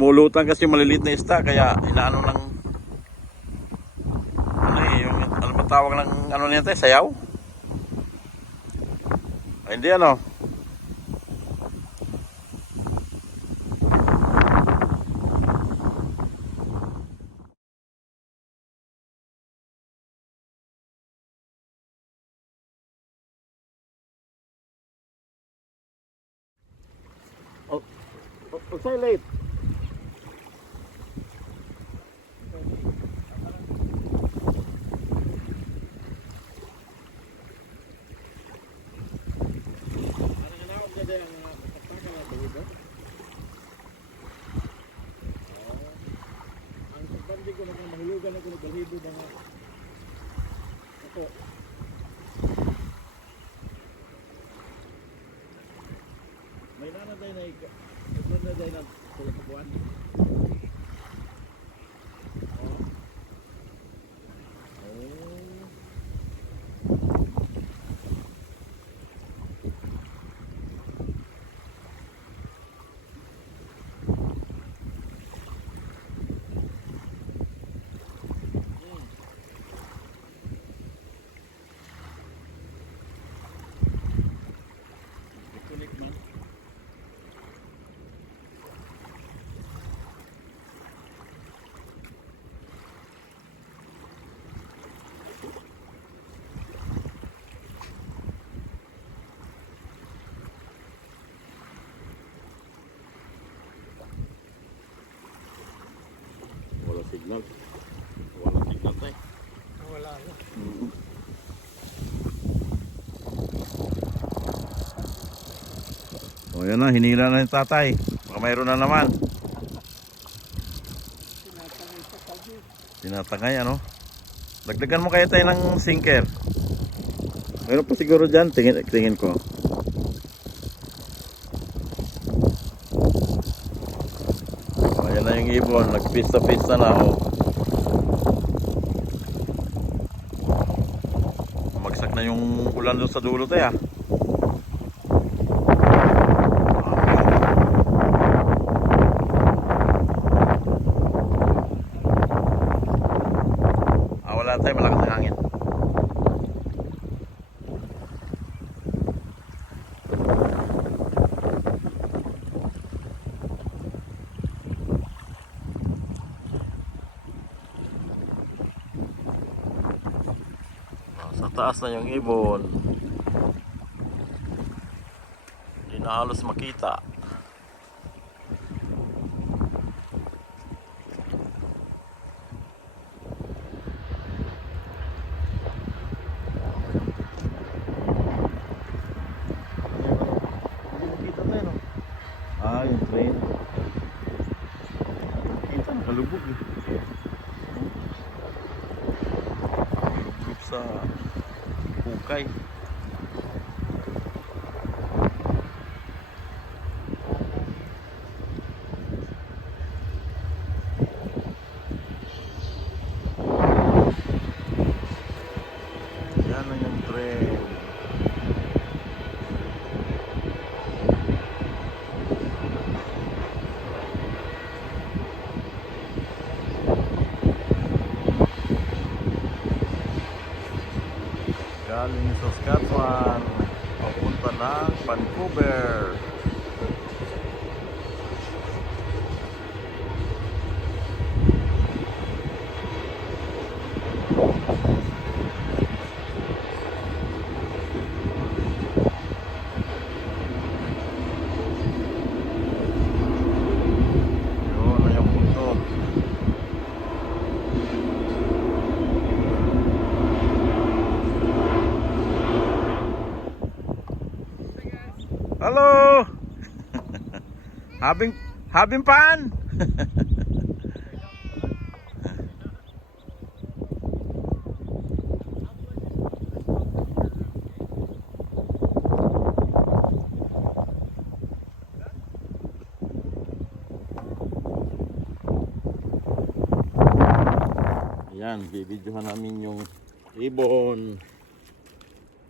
Lumulutan kasi maliliit na isda kaya inaano ng ano yung ano ba tawag ng ano niya tayo, sayaw? Ay, hindi ano. Say late. May nanaday na nagnaday na tulad sa buwan. Kulit man. Wala signal. Wala signal tayo. Wala na. O yan na, hinila na yung tatay. Baka mayroon na naman. Tinatangay sa tabi. Tinatangay ano. Dagdagan mo kaya tayo ng sinker. Mayroon pa siguro dyan, tingin ko. O, ayan na yung ibon, nagpista-pista na o. Magsak na yung ulan doon sa dulo tayo. Wala tayo, malakas ang hangin. Sa taas na yung ibon. Hindi na halos makita. Ah, yung train. Kita, nakalubog eh. Nakalubog sa hukay. Yan na yung train. Galing sa Saskatchewan papunta ng Vancouver. Yun na yung punto. Hello. having fun. Yan, bibidyohan namin yung ibon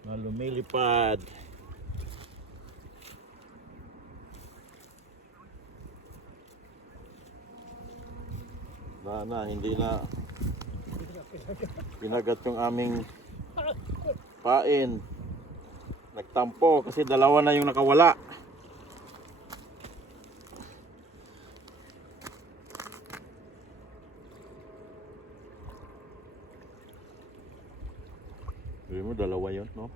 na lumilipad. Hindi na pinagat yung aming pain. Nagtampo kasi dalawa na yung nakawala. Sabi mo, dalawa yun, no?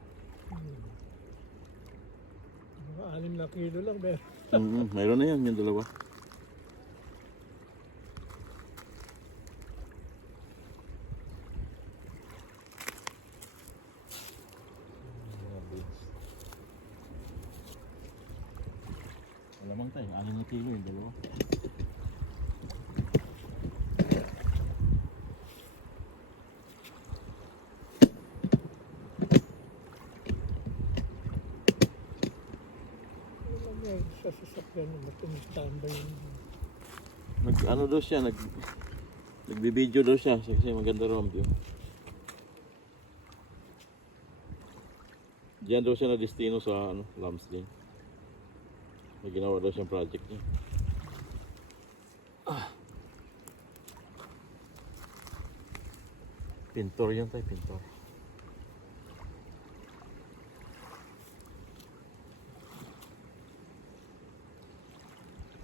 Mga 6 na kilo lang, be. Mayroon na yan, yung dalawa. Malamang tayo, 6 na kilo yung dalawa. Alam mo, sa sasakyan mo, tumistanda yun. Ano daw siya, nagbibideo daw siya kasi maganda raw ang view. Diyan daw siya na destino sa Lambsdale. May ginawa daw siyang project niya. Pintor yan tayo, pintor.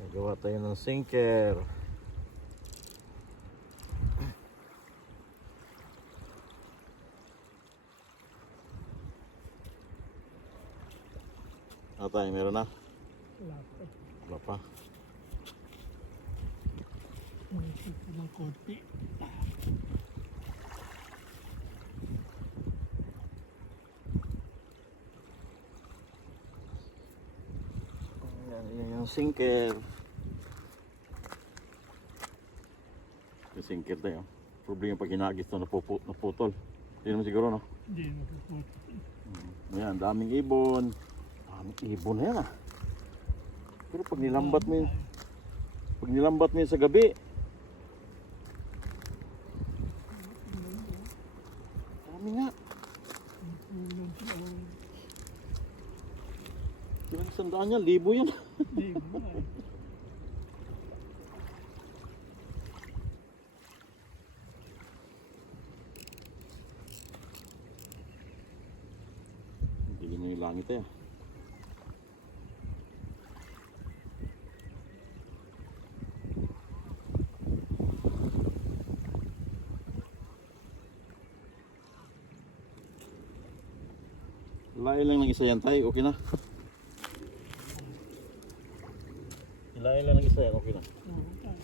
Nagawa tayo ng sinker. Ano tayo, meron na? Wala pa. Wala pa. Umisip ko ng konti. Yan yung sinker. Yung sinker tayo. Problema pag hinagis ito naputol. Hindi naman siguro, no? Hindi napupot. Ayan, daming ibon. Daming ibon na yan, ah. Pero pag nilambat mo yun sa gabi, dami nga. Kulang sa oras. Pinag-sandaan niya, 1,000 yan. Hindi mo na. Hindi na yung langit eh. Hilahin lang ng isa yan tayo, okay na. Hilahin lang ng isa yan, okay na. Oo, tayo.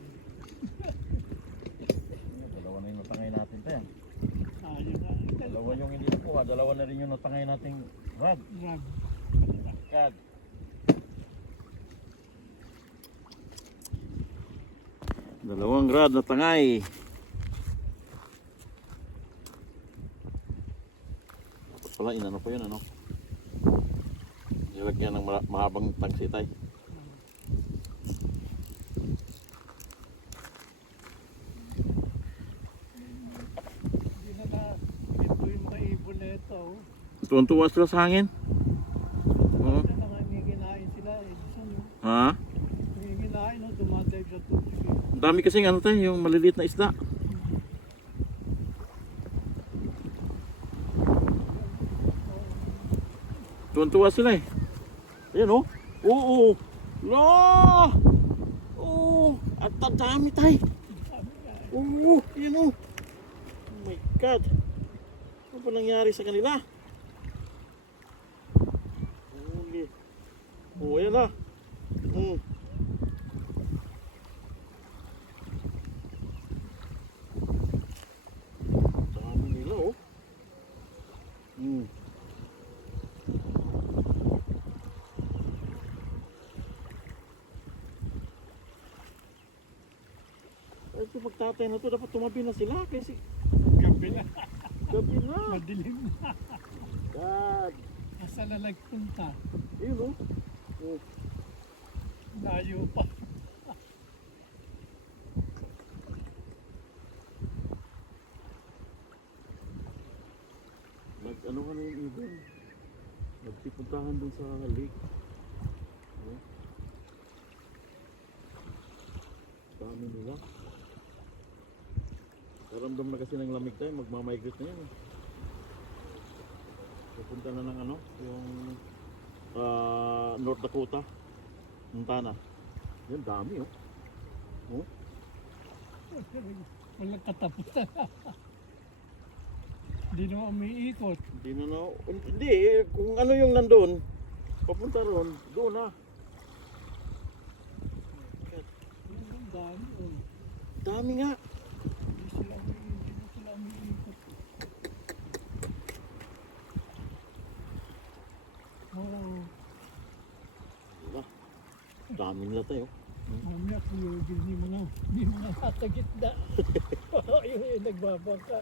Dalawa na yung natangay natin tayo. Tayo na. Dalawa yung hindi nakuha, dalawa na rin yung natangay nating rod. Rab. Kad. Dalawang rod na tangay. Dapat pala inano pa yun, ano? Nilagyan ng mahabang tagsitay. Hindi na ito yung mga ibon na ito. Tuwan-tuwa sila sa hangin. Oo. Ito naman nginginain sila eh. Saan yun? Ha? Nginginain o dumadive sa tubig eh. Ang dami kasing ano tayo, yung maliliit na isda. Tuwan-tuwa sila eh. Ayan oh. Oo. La! Oo. At dami tayo. Oo. Ayan oh. Oh my God. Ano ba nangyari sa kanila? Okay. Oh, ayan na. Dami nila oh. Ay, ito pagtatay na to, dapat tumabi na sila kasi Gabi na. gabi na. Madilim na. God. Asa na nagpunta? Ayun oh. Oh. Layo pa. Ano ka na yung ibon? Nagsipuntahan dun sa lake. Oh. Dami nila. Karamdam na kasi ng lamig tayo, magmamigrate na yan. Pupunta na ng ano, yung North Dakota, Montana. Yan, dami oh. Oh, Walang katapusan. Hindi naman umiikot. hindi na na, hindi, kung ano yung nandun, papunta ron, doon na. Ang dami. Oh. Dami nga. Hindi na sila umiikot. Oo. Diba? Dami nila tayo. Mamaya kuyugin, hindi mo na nasa gitna. Yung nagbabangka.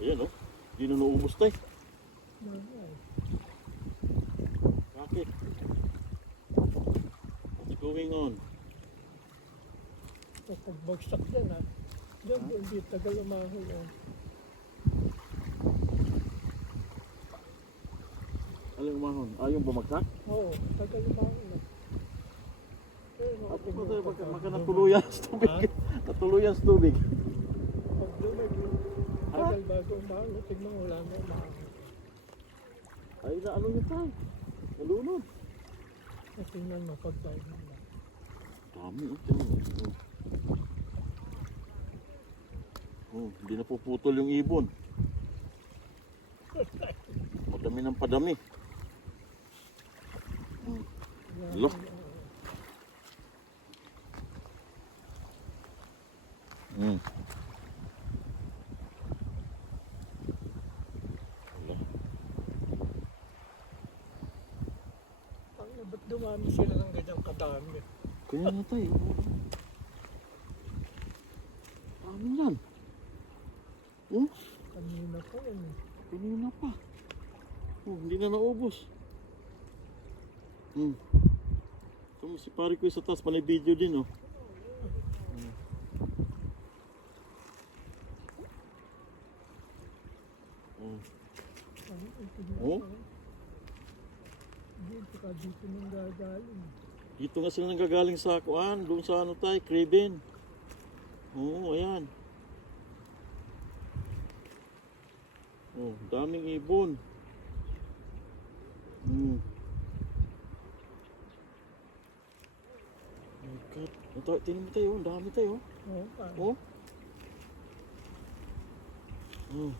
Ayan oh, hindi na naubos tayo. Mamaya. Bakit? What's going on? Kapag bagsak dyan ha. Diyan, hindi tagal umahon. Oh. Aling umahon? Yung bumagsak? Oo, tagal umahon. At ito tayo, baka natuluyan sa tubig. Natuluyan sa tubig. Pag lumig, tagal bago umahon. Tignan mo, wala na umahon. Ay, na ano yun tayo? Nalunod. Tingnan mo, pag tayo nila. Dami ito. Oh, hindi na puputol yung ibon. Madami ng padami. Loh. Hmm. Wala. Ba't dumami sila ng ganyang kadami? Kaya nga tayo. Dami yan. Oh, Kanina pa yun. kanina pa. Oh, hindi na naubos. Hmm. Ito si pare ko sa taas, panay video din oh. Oh. Oh? Dito ka, dito nang gagaling. Dito nga sila nanggagaling sa kuan, doon sa ano tayo, Craven. Oo, ayan. Oh, daming ibon. Hmm. Oh my God. Tingnan mo tayo, ang dami tayo. Oo, Oh. Oh,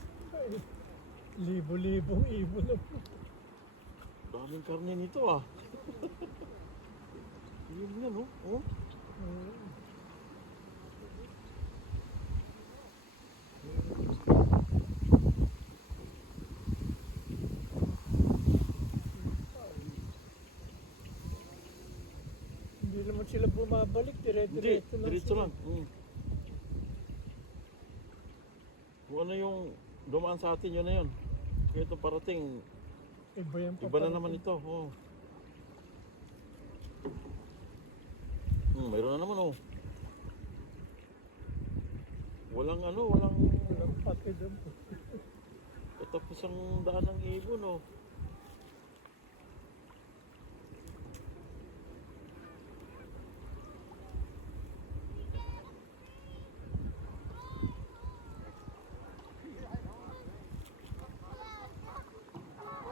libo-libong ibon na po. daming karne nito ah. Yun yan oh. Oh. Hindi naman sila bumabalik, Hindi, dire-diretso lang diretso sila. lang. Hmm. Kung ano yung dumaan sa atin, yun na yun. Kaya ito parating, Iba yan pa iba na pala. naman ito. Oh. Mayroon na naman oh. Walang ano, walang Walang pati doon po. patapos ang daan ng ibon oh.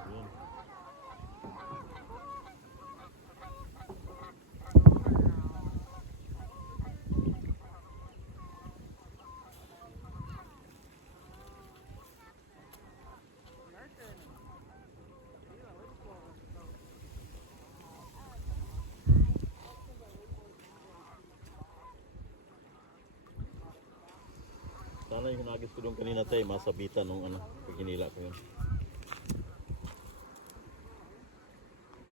Ayan. Sana yung hinagis ko doon kanina tayo, masabitan nung ano, pag hinila ko yun.